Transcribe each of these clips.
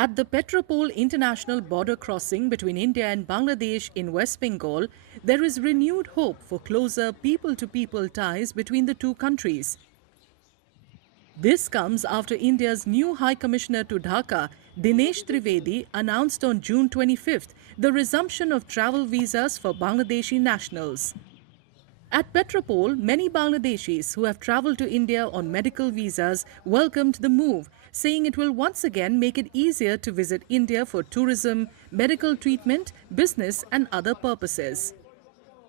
At the Petropol International Border crossing between India and Bangladesh in West Bengal, there is renewed hope for closer people-to-people ties between the two countries. This comes after India's new High Commissioner to Dhaka, Dinesh Trivedi, announced on June 25th the resumption of travel visas for Bangladeshi nationals. At Petropol, many Bangladeshis who have travelled to India on medical visas welcomed the move, saying it will once again make it easier to visit India for tourism, medical treatment, business and other purposes.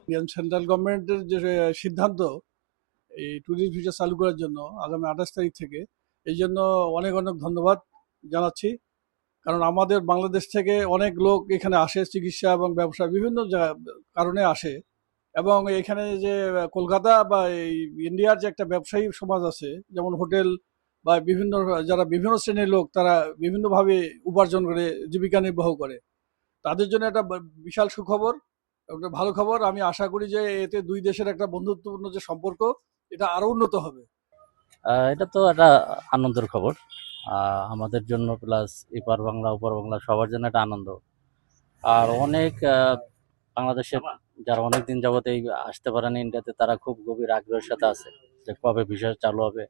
Indian central গভর্নমেন্টের যে সিদ্ধান্ত এই tourist visa চালু করার জন্য আগামী 28 তারিখ থেকে এই জন্য অনেক অনেক ধন্যবাদ জানাচ্ছি। কারণ আমাদের বাংলাদেশ থেকে অনেক লোক এখানে আসে চিকিৎসা এবং ব্যবসা বিভিন্ন কারণে আসে, এবং এখানে যে কলকাতা বা এই ইন্ডিয়ার যে একটা ব্যবসায়ী সমাজ আছে, যেমন হোটেল বা বিভিন্ন যারা বিভিন্ন শ্রেণীর লোক তারা বিভিন্নভাবে উপার্জন করে জীবিকা নির্বাহ করে, তাদের জন্য একটা বিশাল সুখবর, একটা ভালো খবর। আমি আশা করি যে এতে দুই দেশের একটা বন্ধুত্বপূর্ণ যে সম্পর্ক এটা আরো উন্নত হবে। এটা তো একটা আনন্দের খবর আমাদের জন্য, প্লাস এপার বাংলা ওপার বাংলা সবার জন্য একটা আনন্দ। আর অনেক বাংলাদেশের যারা অনেক দিন যাবত এই আসতে পারেন ইন্ডিয়াতে, তারা খুব গভীর আগ্রহের সাথে আছে যে কবে ভিসা চালু হবে।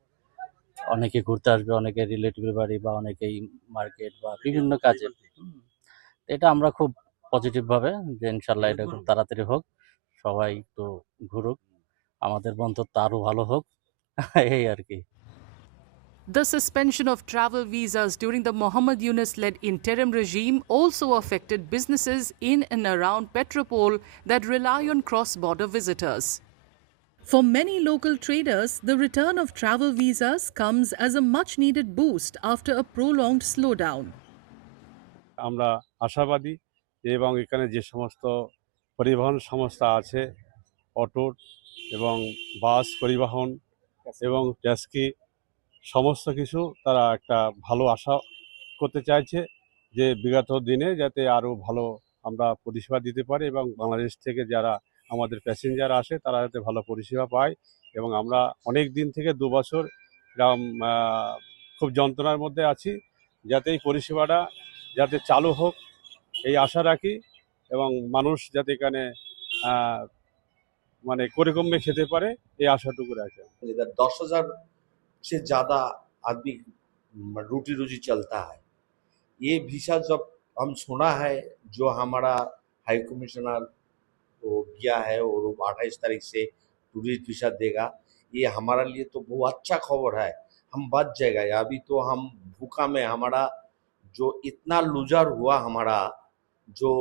অনেকে ঘুরতে আসবে, অনেকে রিলেটিভের বাড়ি বা অনেকেই মার্কেট বা বিভিন্ন কাজে। এটা আমরা খুব পজিটিভ ভাবে যে ইনশাল্লাহ এটা খুব তাড়াতাড়ি হোক, সবাই একটু ঘুরুক, আমাদের বন্ধুত্ব আরো ভালো হোক, এই আর কি। The suspension of travel visas during the Mohammad Yunus-led interim regime also affected businesses in and around Petropol that rely on cross-border visitors. For many local traders, the return of travel visas comes as a much-needed boost after a prolonged slowdown. আমরা আশাবাদী এবং এখানে যে সমস্ত পরিবহন সংস্থা আছে, auto এবং বাস পরিবহন এবং ট্যাক্সি, সমস্ত কিছু তারা একটা ভালো আশা করতে চাইছে যে বিগত দিনে যাতে আরও ভালো আমরা পরিষেবা দিতে পারি এবং বাংলাদেশ থেকে যারা আমাদের প্যাসেঞ্জার আসে তারা যাতে ভালো পরিষেবা পায়। এবং আমরা অনেক দিন থেকে 2 বছর এরকম খুব যন্ত্রণার মধ্যে আছি, যাতে এই পরিষেবাটা যাতে চালু হোক এই আশা রাখি, এবং মানুষ যাতে এখানে মানে করে কমে খেতে পারে এই আশাটুকু রাখে। इधर 10,000 से ज़्यादा आदमी रोटी रोजी चलता है। ये वीसा जब हम सुना है, जो हमारा हाई कमिश्नर वो गया है और 28 तारीख से टूरिस्ट वीसा देगा, ये हमारे लिए तो बहुत अच्छा खबर है। हम बच जाएगा। अभी तो हम भूखा में हमारा जो इतना लूजर हुआ हमारा, जो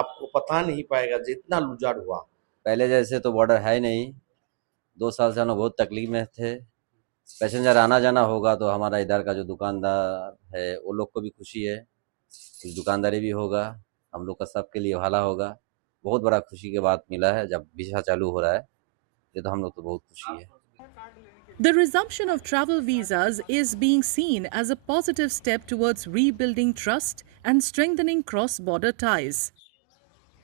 आपको पता नहीं पाएगा जितना लूजर हुआ। पहले जैसे तो बॉर्डर है ही नहीं, 2 साल से हम लोग बहुत तकलीफ में थे। पैसेंजर आना जाना होगा तो हमारा इधर का जो दुकानदार है वो लोग को भी खुशी है, कुछ दुकानदारी भी होगा, हम लोग का सबके लिए भला होगा। बहुत बड़ा खुशी की बात मिला है जब वीसा चालू हो रहा है, ये तो हम लोग तो बहुत खुशी है। The resumption of travel visas is being seen as a positive step towards rebuilding trust and strengthening cross-border ties.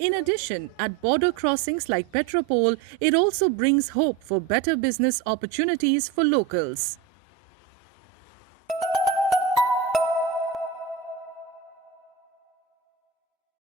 In addition, at border crossings like Petropol, it also brings hope for better business opportunities for locals.